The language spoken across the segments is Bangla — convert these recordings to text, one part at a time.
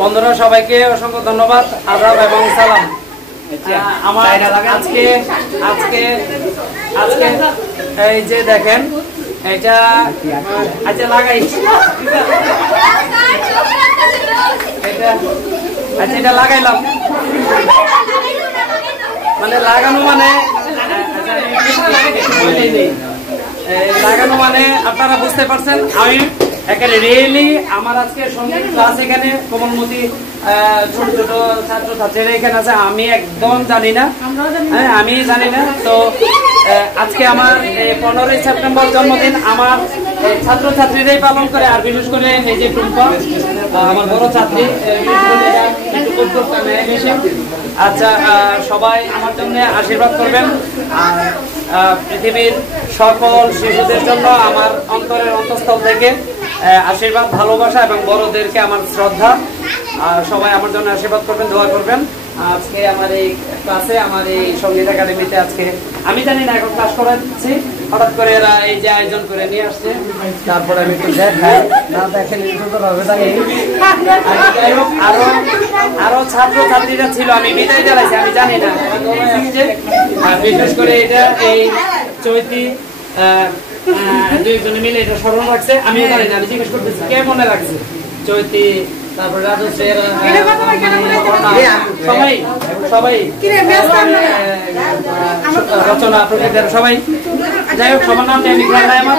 বন্ধুরা সবাইকে অসংখ্য ধন্যবাদ, আদাব এবং সালাম। আমার আজকে আজকে আজকে এই যে দেখেন এটা আচ্ছা লাগাই এটা লাগাইলাম মানে লাগানো মানে আপনারা বুঝতে পারছেন। আমি এখানে রিয়েলি আমার আজকে সঙ্গীত ক্লাস এখানে কোমলমতি ছোট ছোট ছাত্র ছাত্রীরা এখানে আছে, আমি একদম জানি না, হ্যাঁ আমি জানি না। তো আজকে আমার 15ই সেপ্টেম্বর জন্মদিন আমার ছাত্র ছাত্রীরাই পালন করে, আর বিশেষ করে এই যে টুম্পা আমার বড় ছাত্রী উদ্যোগটা নেয়। আচ্ছা সবাই আমার জন্য আশীর্বাদ করবেন, আর পৃথিবীর সকল শিশুদের জন্য আমার অন্তরের অন্তঃস্থল থেকে আশীর্বাদ, ভালোবাসা এবং বড়দেরকে আমার শ্রদ্ধা। সবাই আমার জন্য আশীর্বাদ করবেন, দোয়া করবেন। আজকে আমার এই ক্লাসে, আমার এই সঙ্গীত একাডেমিতে আজকে আমি জানি না এখন ক্লাস করাচ্ছি, হঠাৎ করে এরা এই যে আয়োজন করে নিয়ে আসছে, তারপরে আমি একটু দেখাই না দেখেন আরো ছাত্র ছাত্রীরা ছিল, আমি বিদায় জানাইছি, আমি জানি না বিশেষ করে এটা এই চৈতি দুইজনে মিলে এটা স্মরণ রাখছে, আমি জানি না, আমি জিজ্ঞেস করতেছি কে মনে রাখছে। চৈতি, তারপরে রাজশ্রীর সবাই সবাই রচনা প্রকৃতির সবাই, যাই হোক সবার নাম নেই আমার।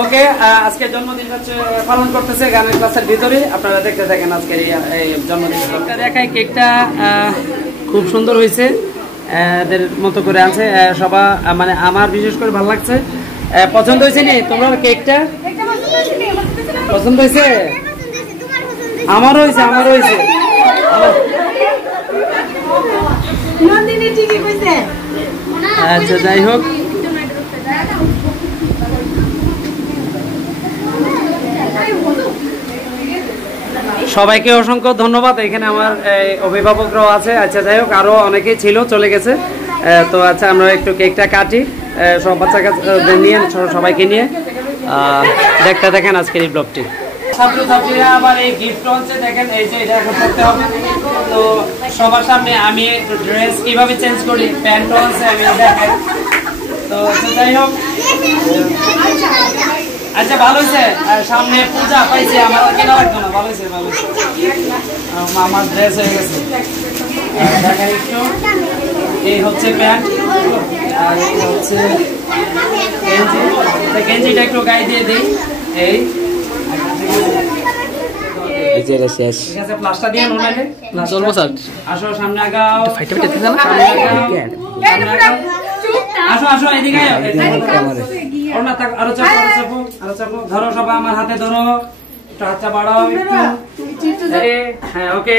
ওকে, আজকে জন্মদিন হচ্ছে পালন করতেছে গানের ক্লাসের ভিতরে, আপনারা দেখতে থাকেন আজকের এই জন্মদিন। দেখাই কেকটা খুব সুন্দর হয়েছে, এদের মতো করে আছে সবাই, মানে আমার বিশেষ করে ভালো লাগছে। পছন্দ হয়েছে নি তোমরা কেকটা? পছন্দ হয়েছে? আমারও হয়েছে, আমারও হয়েছে। আচ্ছা যাই হোক, সবাইকে অসংখ্য ধন্যবাদ। এখানে আমার অভিভাবকরাও আছে। আচ্ছা যাই হোক, আরো অনেকেই ছিল, চলে গেছে। তো আচ্ছা আমরা একটু কেকটা কাটি সব বাচ্চা কাচ্চাদের নিয়ে, সবাইকে নিয়ে। দেখতে দেখেন আজকের এই ব্লগটি। ছাত্রছাত্রীরা আবার এই গিফট হচ্ছে, দেখেন এই যে এটা এখন করতে হবে। তো সবার সামনে আমি একটু ড্রেস কিভাবে চেঞ্জ করি, প্যান্ট হচ্ছে আমি দেখাই। তো যাই হোক, আচ্ছা ভালো হয়েছে, সামনে পূজা পাইছে, আমার কেনা লাগতো না, ভালো হয়েছে ভালো হয়েছে, আমার ড্রেস হয়ে গেছে। দেখেন একটু, এই হচ্ছে প্যান্ট আর এই হচ্ছে গেঞ্জি। গেঞ্জিটা একটু গায়ে দিয়ে দিই, এই শেষ ঠিক আছে, প্লাস্টার দিয়ে নোনালে চলবো স্যার। আসো সামনে আগাও, আসো আসো এদিকে আরো চাপো, আরো চাপো, আরো চাপো, ধরো সবাই আমার হাতে ধরো, একটু হাতটা বাড়াও একটু। হ্যাঁ ওকে,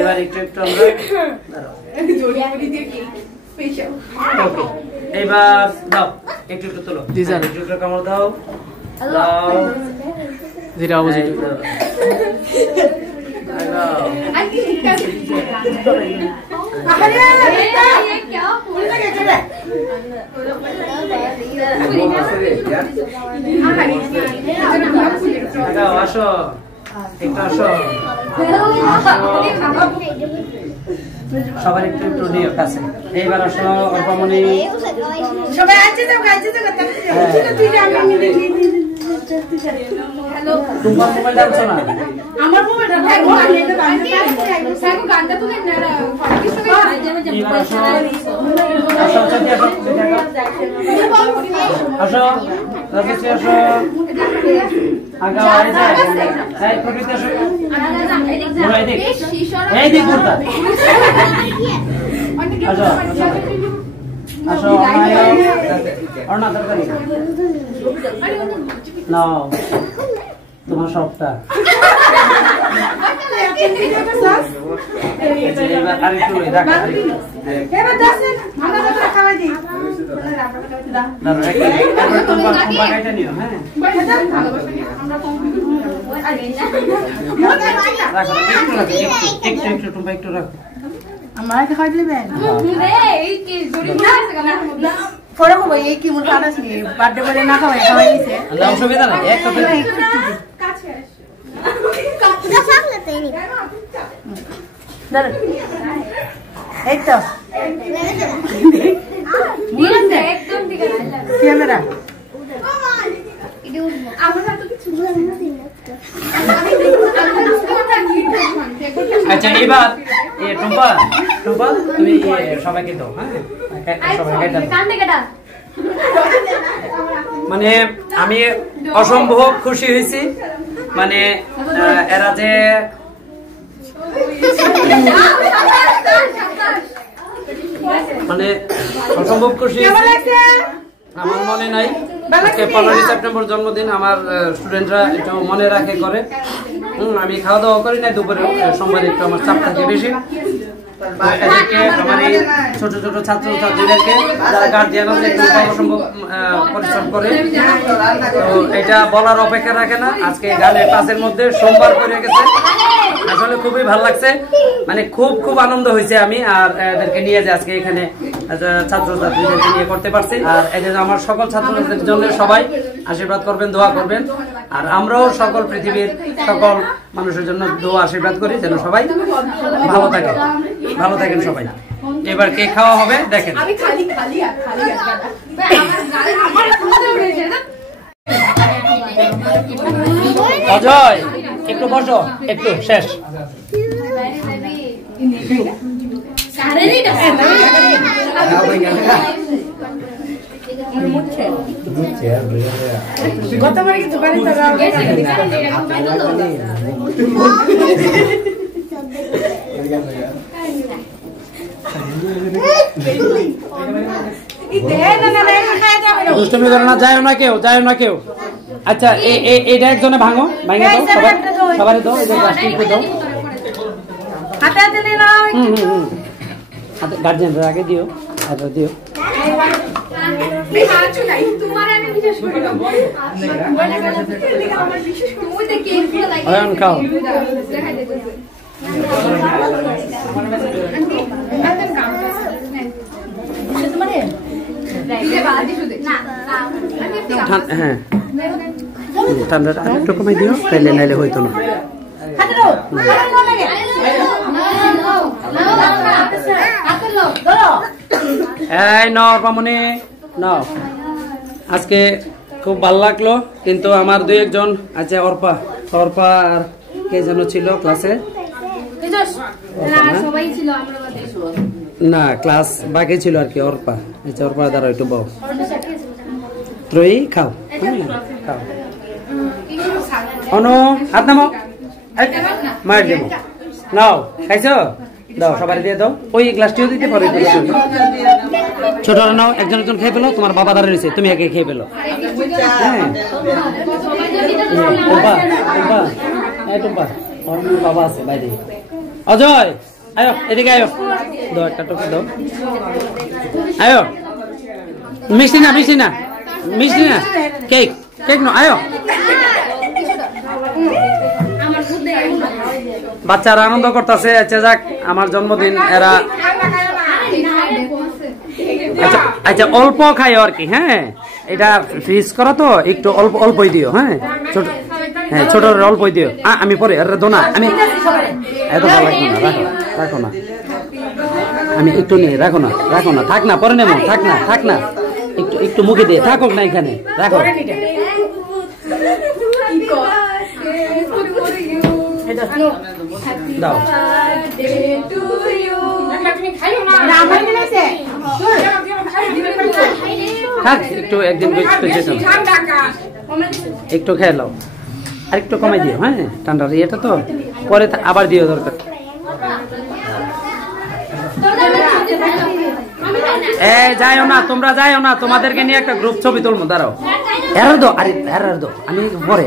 এবার একটু একটু আমরা এইবার দাও, একটু একটু তোলো, একটু একটু কামড় দাও, দাও যেটা অবশ্যই আসো একটু, আসো সবার একটু একটু নিয়ে কাছে। এইবার আসো অল্পমনি, সবাই আছে তো কাছে তো কথা। তোমার মোবাইল দাও না, আমার মোবাইলটা ভালো আমি এটা বান্ধে পারি, সাইকো গানটা তুলে না ফটো সবাই যাবে যাবে। আসো আসো আসো রাজেশ, আসো আগা আই যায়, এই প্রকৃতি আসো, এই দেখ এই দেখ করতা, আসো আসো অর্ণা দরকারি নাও তোমার সবটা পরে কব এই কি মন কাটাস নি বার্থডে বলে না খাওয়াই খাওয়াই দিছে না অসুবিধা নাই একটা কাছে কাছে সামনে তেরি দাঁড়া এই তো দিয়েছে একদম ঠিক আছে ক্যামেরা আমরা তো কিছু বলবো না আচ্ছা এবার এই টুম্পা টুম্পা তুমি সবাইকে দাও হ্যাঁ সবাইকে দাও কান্দে কেডা মানে আমি অসম্ভব খুশি হয়েছি মানে এরা যে মানে অসম্ভব খুশি আমার মনে নাই আজকে 15 সেপ্টেম্বর জন্মদিন আমার স্টুডেন্টরা একটু মনে রাখে করে আমি খাওয়া দাওয়া করি না দুপুরে সোমবার একটু আমার চাপ থাকে বেশি এদেরকে আমার এই ছোট ছোট ছাত্র ছাত্রীদেরকে যারা গার্জিয়ান আছে একটু অসম্ভব পরিশ্রম করে তো এটা বলার অপেক্ষা রাখে না আজকে গানের ক্লাসের মধ্যে সোমবার করে গেছে আসলে খুবই ভালো লাগছে মানে খুব খুব আনন্দ হয়েছে আমি আর এদেরকে নিয়ে যে আজকে এখানে ছাত্র ছাত্রীদেরকে নিয়ে করতে পারছি আর এই যে আমার সকল ছাত্রছাত্রীদের জন্য সবাই আশীর্বাদ করবেন দোয়া করবেন আর আমরাও সকল পৃথিবীর সকল মানুষের জন্য দোয়া আশীর্বাদ করি যেন সবাই ভালো থাকে ভালো থাকেন সবাই এবার কে খাওয়া হবে দেখেন আমি খালি খালি আর খালি আমার অজয় একটু বসো একটু শেষ গতবার কি দোকানে দুষ্টমি করো না যায় না কেউ আচ্ছা এইটা একজনে ভাঙো ভাঙে দাও সবাই দাও এই যে গ্লাসটি একটু দাও হাতে হাতে নিয়ে নাও হাতে গার্জিয়ানরা আগে দিও আচ্ছা দিও অয়ন খাও হ্যাঁ ঠান্ডাটা একটু কমাই দিও তাইলে নাইলে হইতো না এই নাও পামনি নাও আজকে খুব ভালো লাগলো কিন্তু আমার দুই একজন আছে অর্পা আর কে যেন ছিল ক্লাসে সবাই ছিল না ক্লাস বাকি ছিল আর কি অর্পা দ্বারা একটু বউ ত্রয়ী খাও খাও অনু হাত নামো মার দেবো নাও খাইছো দাও সবাই দিয়ে দাও ওই গ্লাসটিও দিতে পারো ছোট নাও একজন খেয়ে পেলো তোমার বাবা দাঁড়িয়ে রয়েছে তুমি একে খেয়ে পেলো হ্যাঁ বাবা আছে বাইরে অজয় আয়ো এদিকে আয়ো দাও একটা টোকা দাও আয়ো মিষ্টি না কেক নো আয়ো বাচ্চারা আনন্দ করতেছে আচ্ছা যাক আমার জন্মদিন এরা আচ্ছা অল্প খাই আর কি হ্যাঁ এটা ফ্রিজ করা তো একটু অল্পই দিও হ্যাঁ ছোট অল্পই দিও আমি পরে দো না আমি এত ভালো লাগবে না রাখো না আমি একটু নিয়ে রাখো না থাক না পরে নেবো থাক না একটু মুখে দিয়ে থাকুক না এখানে রাখো দাও একটু একদিন একটু খেয়ে নাও আর একটু কমাই দিও হ্যাঁ ঠান্ডার ইয়েটা তো পরে আবার দিও দরকার যাইও না, তোমরা যাইও না, তোমাদেরকে নিয়ে একটা গ্রুপ ছবি তুলবো, দাঁড়াও। এরার দো, আরে এরার দো, আমি পরে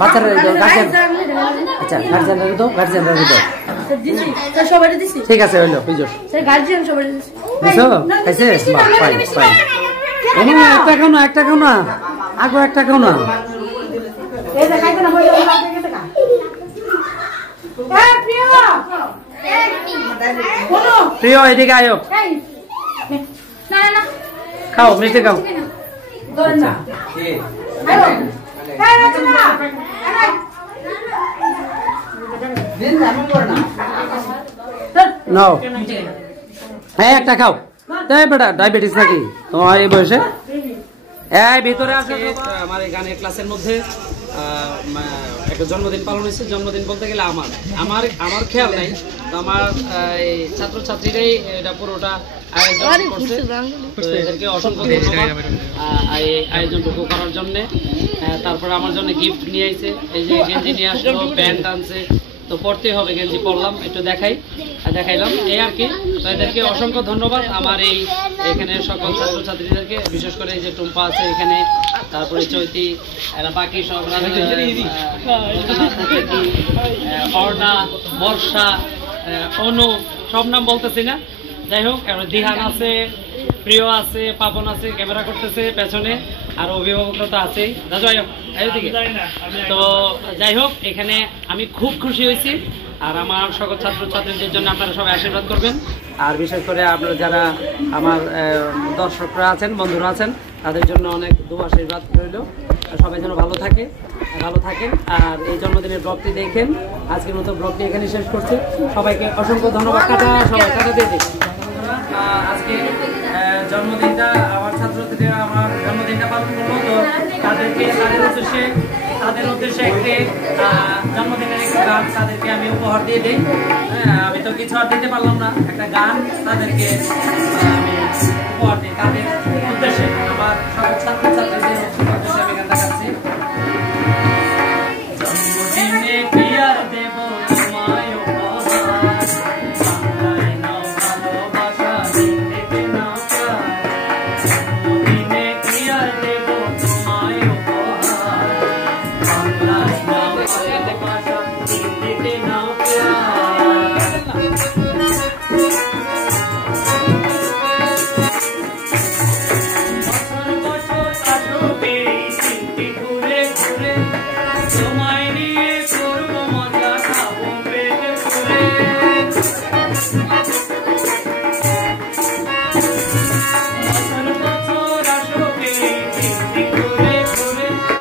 বাচ্চারা গার্জেন, আচ্ছা গার্জেনরা দো, গার্জেনরা দো। ঠিক আছে, হইলো বুঝো, বুঝছো খাইছে, ফাইন ফাইন। একটা খাও না, একটা খাও না, আগো একটা খাও না। প্রিয় এদিকে আয়ো, খাও মিষ্টি খাও। নাও, হ্যাঁ একটা খাও। তাই বেটা ডায়াবেটিস নাকি তোমার এই বয়সে? এই ভিতরে আসো। আমার এই গানের ক্লাসের মধ্যে একটা জন্মদিন পালন হয়েছে। জন্মদিন বলতে গেলে আমার খেয়াল নাই, তো আমার এই ছাত্রছাত্রীরাই এটা পুরোটা আয়োজন করছে। তো এদেরকে অসংখ্য ধন্যবাদ আয়োজনটুকু করার জন্য। তারপরে আমার জন্য গিফট নিয়ে আইছে, এই যে গেঞ্জি নিয়ে আসলো, প্যান্ট আনছে, তো পড়তে হবে, গেঞ্জি পরলাম, একটু দেখাইলাম এই আর কি। তো এদেরকে অসংখ্য ধন্যবাদ। আমার এখানে সকল ছাত্রছাত্রীদেরকে, বিশেষ করে এই যে টুম্পা আছে এখানে, তারপরে চৈতি, এরা বাকি সব, অর্ণা, বর্ষা, অনু, সব নাম বলতেছি না, যাই হোক। দিহান আছে, প্রিয় আছে, পাপন আছে, ক্যামেরা করতেছে পেছনে, আর অভিভাবকরা তো আছেই। দাদু এদিকে। তো যাই হোক, এখানে আমি খুব খুশি হয়েছি। আর আমার সকল ছাত্রছাত্রীদের জন্য আপনারা সবাই আশীর্বাদ করবেন। আর বিশেষ করে আপনারা যারা আমার দর্শকরা আছেন, বন্ধুরা আছেন, তাদের জন্য অনেক দোয়া আশীর্বাদ রইল। সবাই যেন ভালো থাকেন। আর এই জন্মদিনের ব্লগটি দেখেন। আজকের মতো ব্লগটি এখানে শেষ করছি। সবাইকে অসংখ্য ধন্যবাদ। সবাই টাটা দিয়ে দিন। আজকে জন্মদিনটা আমার ছাত্রছাত্রীরা আমার জন্মদিনটা পালন করবো, তো তাদের উদ্দেশ্যে একটি জন্মদিনের একটি গান তাদেরকে আমি উপহার দিয়ে দিই। আমি তো কিছু আর দিতে পারলাম না, একটা গান তাদেরকে আমি উপহার দিই। তাদের উদ্দেশ্যে, আমার সকল ছাত্রছাত্রীদের উদ্দেশ্যে আমি গানটা গাচ্ছি। জন্মদিনে কি আর দেব তোমায় উপহার, বাংলায় নাও ভালোবাসা, হিন্দিতে নাও প্যার। জন্মদিনে কি আর দেব তোমায় উপহার, বাংলায় নাও ভালোবাসা, হিন্দিতে নাও প্যার। বছর বছর আসবে চিনতে ঘুরে ঘুরে তোমার